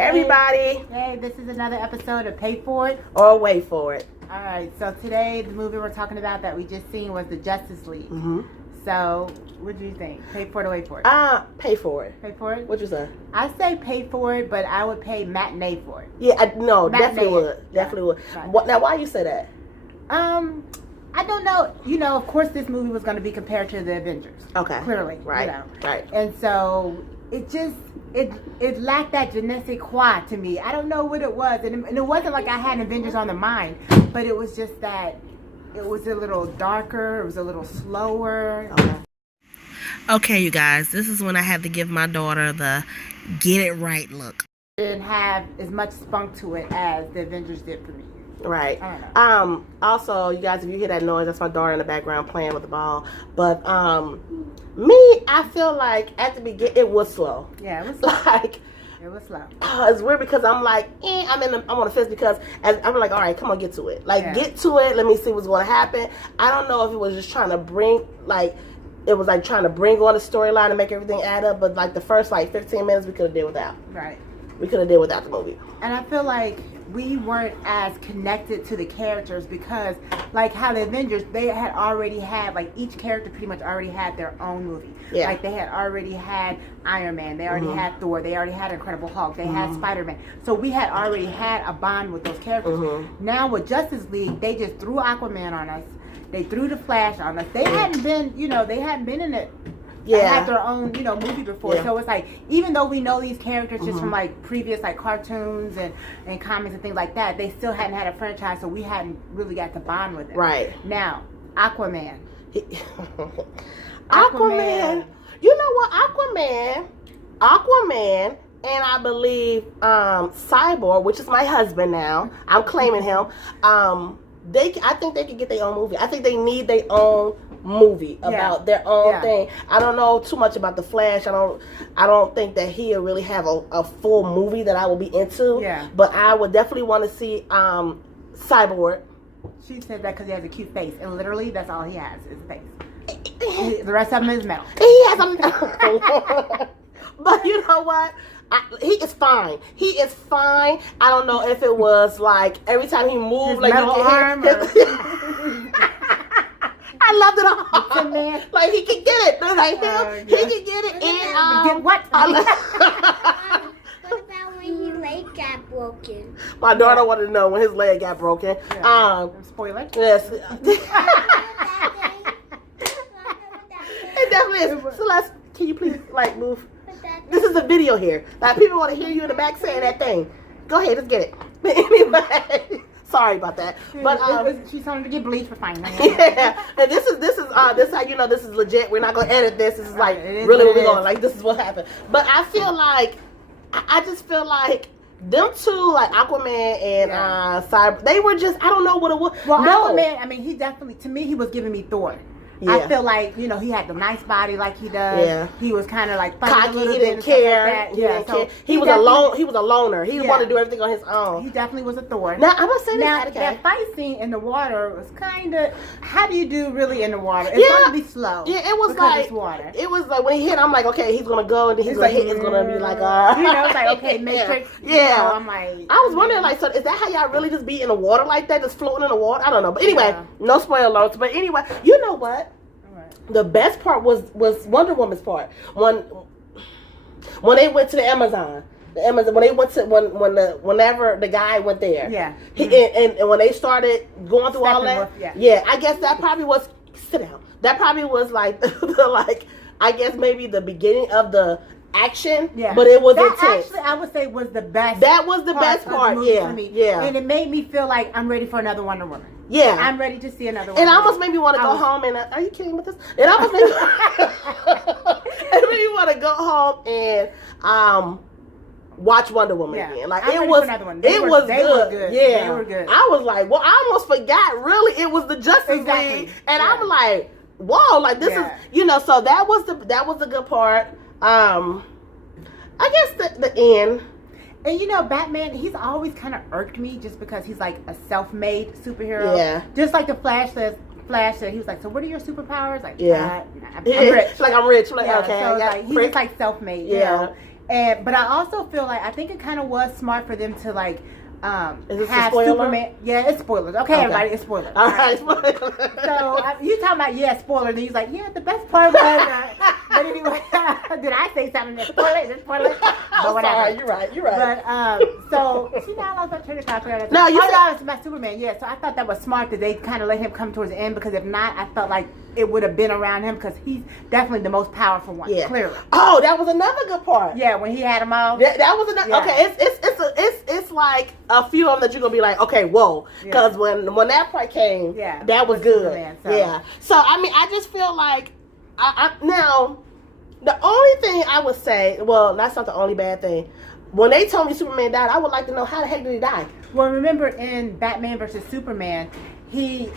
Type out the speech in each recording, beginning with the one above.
everybody. Hey, this is another episode of Pay For It or Wait For It. All right, so today the movie we're talking about that we just seen was the Justice League. Mm-hmm. So, what do you think? Pay for it or wait for it? Pay for it. Pay for it? What you say? I say pay for it, but I would pay matinee for it. Yeah, definitely would. Yeah. Definitely would. Right. Now, why you say that? I don't know. You know, of course, this movie was going to be compared to the Avengers. Okay. Clearly, Right. You know. Right. And so it just it lacked that je ne sais quoi to me. I don't know what it was, and it wasn't like I had Avengers on the mind, but it was just that it was a little darker. It was a little slower. Okay, you guys, this is when I had to give my daughter the get it right look. It didn't have as much spunk to it as the Avengers did for me. Right. I don't know. Also, you guys, if you hear that noise, that's my daughter in the background playing with the ball. But me, I feel like at the beginning it was slow. Yeah, it was slow. Like It was slow. it's weird because I'm like, I'm on the fence because I'm like, all right, come on, get to it. Like, Yeah. get to it. Let me see what's going to happen. I don't know if it was just trying to bring trying to bring on the storyline and make everything add up. But like the first 15 minutes, we could have did without. Right. We could have did without the movie. And I feel like we weren't as connected to the characters because, like how the Avengers, they had already had, like each character pretty much already had their own movie. Yeah. Like they had already had Iron Man, they already had Thor, they already had Incredible Hulk, they had Spider-Man. So we had already had a bond with those characters. Now with Justice League, they just threw Aquaman on us. They threw the Flash on us. They hadn't been, they hadn't been in it. They had their own, movie before. Yeah. So it's like, even though we know these characters just from like previous like cartoons and comics and things like that, they still hadn't had a franchise, so we hadn't really got to bond with it. Right. Now, Aquaman. Aquaman. You know what? Aquaman, and I believe Cyborg, which is my husband now. I'm claiming him. I think they could get their own movie. I think they need their own movie about their own thing. I don't know too much about the Flash. I don't think that he'll really have a full movie that I will be into. Yeah. But I would definitely want to see Cyborg. She said that because he has a cute face, and literally that's all he has is a face. The rest of him is metal. He has a but you know what? He is fine. He is fine. I don't know if it was like every time he moved, His like metal arm. I loved it all. Like he could get it. Like him, he could get it. And Get what? What about when his leg got broken? My daughter wanted to know when his leg got broken. Spoiler. Yes. It definitely is. Celeste, can you please move? This is a video here. Like people want to hear you in the back saying that thing. Go ahead, let's get it. But anyway, sorry about that. But she's trying to get bleached for fine. yeah. And this is how you know this is legit. We're not gonna edit this. This is like really what we're going. Like this is what happened. But I feel like I just feel like them two, like Aquaman and Cyber, they were just, I don't know what it was. Well, Aquaman, I mean, he definitely, to me, he was giving me Thor. Yeah. I feel like, he had the nice body like he does. Yeah. He was kind of like cocky. He didn't care. He didn't care. He was a loner. He wanted to do everything on his own. He definitely was a Thor. Now I'm gonna say this. Now that fight scene in the water was kind of, how do you do really in the water? It's gonna be slow. Yeah, it was because like it's water. It was like when he hit, I'm like, okay, he's gonna go, and then he's gonna hit. It's gonna be like, it's like okay, Matrix. Yeah. I'm like, I was wondering, like, so is that how y'all really just be in the water like that, just floating in the water? I don't know, but anyway, no spoiler alerts. But anyway, you know what? The best part was Wonder Woman's part when they went to the Amazon. When they went to whenever the guy went there. Yeah. And when they started going through all that. Yeah. I guess that probably was sit down. That probably was like I guess maybe the beginning of the action. Yeah. But it was intense. Actually, I would say was the best. That was the best part. For me. Yeah. And it made me feel like I'm ready for another Wonder Woman. Yeah. I'm ready to see another one. It almost made me want to go home and are you kidding with this? It almost made me want to go home and watch Wonder Woman again. Like it was good. Yeah. They were good. I was like, well, I almost forgot really it was the Justice League. And I'm like, whoa, like this is so that was the good part. I guess the end. And Batman, he's always kind of irked me just because he's like a self-made superhero. Yeah. Just like the Flash said, he was like, so what are your superpowers? Like, yeah. I'm rich. Like, I'm rich. Like, yeah, okay. So he's just like self-made. Yeah. But I also feel like I think it kind of was smart for them to like Is this a have spoiler? Superman. Yeah, it's spoilers. Okay, everybody, it's spoilers. All right. So you talking about spoiler? Then he's like, yeah, the best part was. But anyway, did I say something that spoiler? Spoiler? I'm sorry. You're right. You're right. But so see now I lost my train of thought. No, you said it's about Superman. Yeah, so I thought that was smart that they kind of let him come towards the end because if not, I felt like it would have been around him because he's definitely the most powerful one. Yeah. Clearly. Oh, that was another good part. Yeah, when he had them all. That was another. Yeah. Okay, it's like a few of them that you're gonna be like, okay, whoa, because when that part came, that was good. Superman, so. Yeah. So I mean, I just feel like now the only thing I would say, well, that's not the only bad thing. When they told me Superman died, I would like to know how the heck did he die? Well, remember in Batman versus Superman, he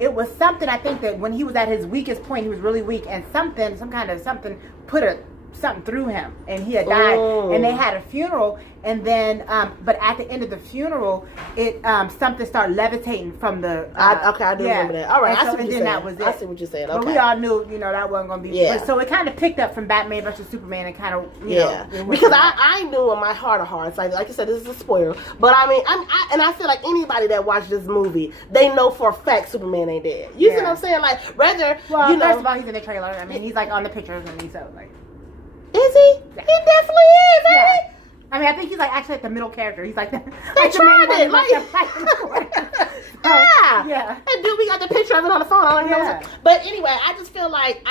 it was something I think that when he was at his weakest point, he was really weak, and some kind of something put something through him, and he had died. And they had a funeral, and then but at the end of the funeral, it something started levitating from the. I do remember that. All right, and I see what you're saying. That was it. I see what you're saying. Okay. But we all knew, that wasn't going to be. Yeah. But, so it kind of picked up from Batman versus Superman, and kind of because I knew in my heart of hearts, like I said, this is a spoiler. But I mean, I feel like anybody that watched this movie, they know for a fact Superman ain't dead. You see what I'm saying? Like rather, first of all, he's in the trailer. I mean, he's like on the pictures, and he's so like. Is he? Yeah. He definitely is, ain't he? I mean, I think he's like actually like the middle character. He's like the. They tried it, yeah. And dude, we got the picture of it on the phone. I don't know. But anyway, I just feel like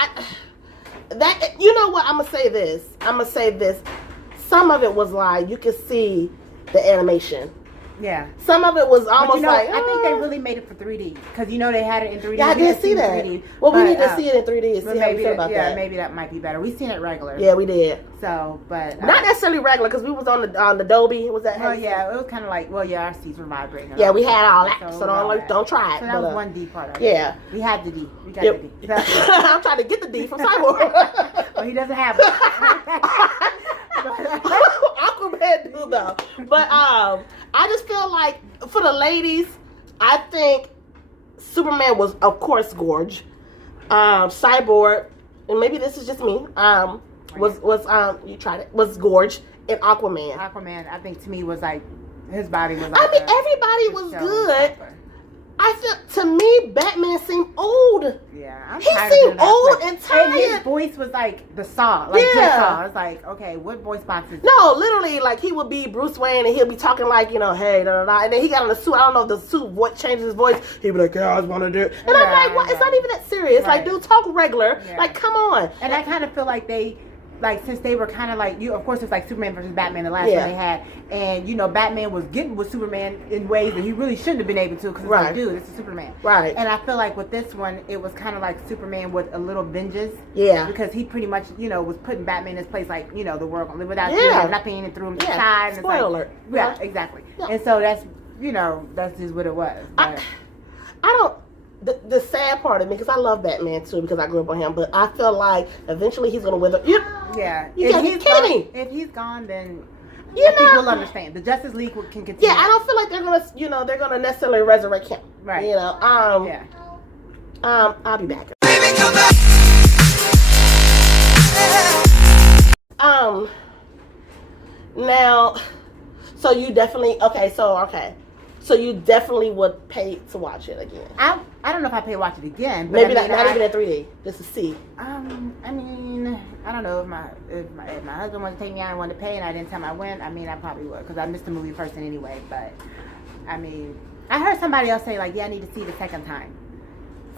that. You know what? I'm gonna say this. Some of it was like you could see the animation. Yeah. Some of it was almost like. I think they really made it for 3D because they had it in 3D. Yeah, I did see that. 3D, well, we need to see it in 3D and see how we feel about that. Yeah, maybe that might be better. We seen it regular. Yeah, we did. So, but not necessarily regular because we was on the Dolby. Was that? Well, yeah, it was kind of like our seats were vibrating. Yeah, we had all that. So don't try it. So that was one D part of it. Yeah, we had the D. We got the D. I'm trying to get the D from Cyborg. Well, he doesn't have it. Aquaman do though, but I just feel like for the ladies, I think Superman was of course gorge. Cyborg, and maybe this is just me. You tried it? Was gorge, and Aquaman. Aquaman, I think to me was like his body was. Like I mean, everybody was good. I feel to me, Batman seemed old. Yeah, he seemed old and tired. And his voice was like the Saw, like Saw. It's like, okay, what voice box is? No, literally, like he would be Bruce Wayne and he'll be talking like hey, da da da, and then he got on the suit. I don't know if the suit changes his voice. He'd be like, yeah, I was want to do it, and I'm like, what? It's not even that serious. Like, dude, talk regular. Like, come on. And I kind of feel like they. Like since they were kind of like of course it's like Superman versus Batman the last one they had, and Batman was getting with Superman in ways that he really shouldn't have been able to because it's like, dude, this is Superman, right? And I feel like with this one it was kind of like Superman with a little vengeance, because he pretty much was putting Batman in his place, like the world gonna live without him, nothing, and threw him to the side. And spoiler alert. Yeah, exactly. Yeah. And so that's that's just what it was. But I don't. The sad part of me, because I love Batman too, because I grew up on him, but I feel like eventually he's gonna wither. You can't be kidding me. If he's gone, then I think we'll understand. The Justice League can continue. Yeah, I don't feel like they're gonna necessarily resurrect him. Right. I'll be back. Baby, come back. Now, so you definitely So you definitely would pay to watch it again. I don't know if I pay to watch it again. But maybe not even in 3D. Just to see. I mean, I don't know if my husband wanted to take me out and wanted to pay, and I didn't tell him I went. I mean, I probably would because I missed the movie first anyway. But I mean, I heard somebody else say like, I need to see it the second time.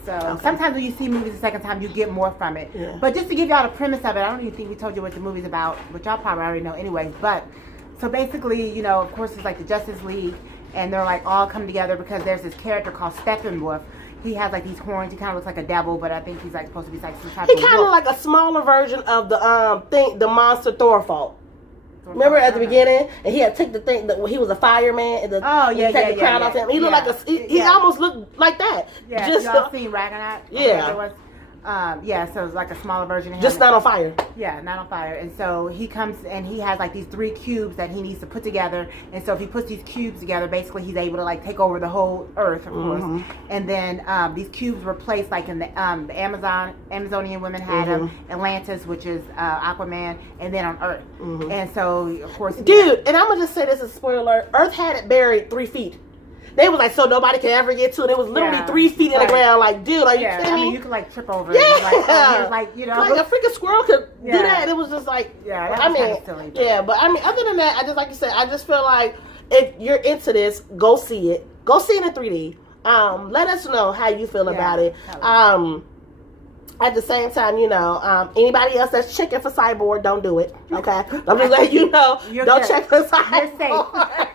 So sometimes when you see movies the second time, you get more from it. Yeah. But just to give y'all the premise of it, I don't even think we told you what the movie's about, which y'all probably already know anyways. But so basically, of course, it's like the Justice League. And they're like all come together because there's this character called Steppenwolf. He has like these horns. He kind of looks like a devil, but I think he's like supposed to be like some type of. He kind of like a smaller version of the monster Thorfall. Remember at the beginning, and he had took the thing that he was a fireman, and the crown off him. He looked like he almost looked like that. Yeah, y'all seen Ragnarok? Yeah. So it's like a smaller version of him. Just not on fire. Yeah, not on fire. And so he comes and he has like these 3 cubes that he needs to put together. And so if he puts these cubes together, basically he's able to like take over the whole earth, of course. And then these cubes were placed like in the Amazonian women had them, Atlantis, which is Aquaman, and then on Earth. And so of course, dude, and I'm gonna just say this as a spoiler alert: Earth had it buried 3 feet. They was like, so nobody could ever get to it. It was literally 3 feet in the ground. Like, dude, are you kidding me? I mean, you could like trip over Yeah. it. Like, you know, like a freaking squirrel could do that. And it was just like, that I was mean, kinda silly, yeah. But I mean, other than that, I just like you said, I just feel like if you're into this, go see it. Go see it in 3D. Let us know how you feel about it. At the same time, you know, anybody else that's checking for Cyborg, don't do it. Okay, I'm just letting you know. Don't check for Cyborg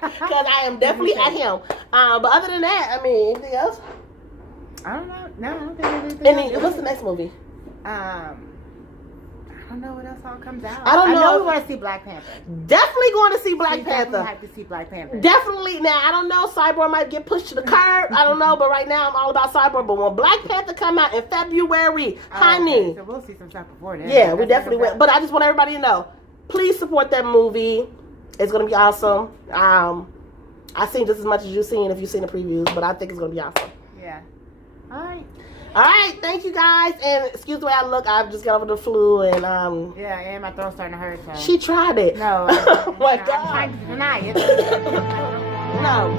because I am definitely at him. But other than that, I mean, anything else? I don't know. No, I don't think anything. What's the next movie? I don't know what else all comes out. I don't know. I know we want to see Black Panther. Definitely going to see Black Panther. Definitely hyped to see Black Panther. Definitely. Now, I don't know. Cyborg might get pushed to the curb. I don't know. But right now, I'm all about Cyborg. But when Black Panther come out in February, honey. Okay, so we'll see some stuff before then. Yeah, we definitely will. But I just want everybody to know, please support that movie. It's going to be awesome. I've seen just as much as you've seen if you've seen the previews. But I think it's going to be awesome. Yeah. All right. All right, thank you guys, and excuse the way I look. I've just got over the flu, and yeah, and my throat's starting to hurt. So. She tried it. No, oh my God, I'm trying to deny it. No.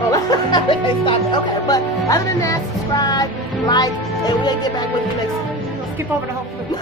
Okay, stop it. Okay, but other than that, subscribe, like, and we'll get back with you next week. We'll skip over the whole flu.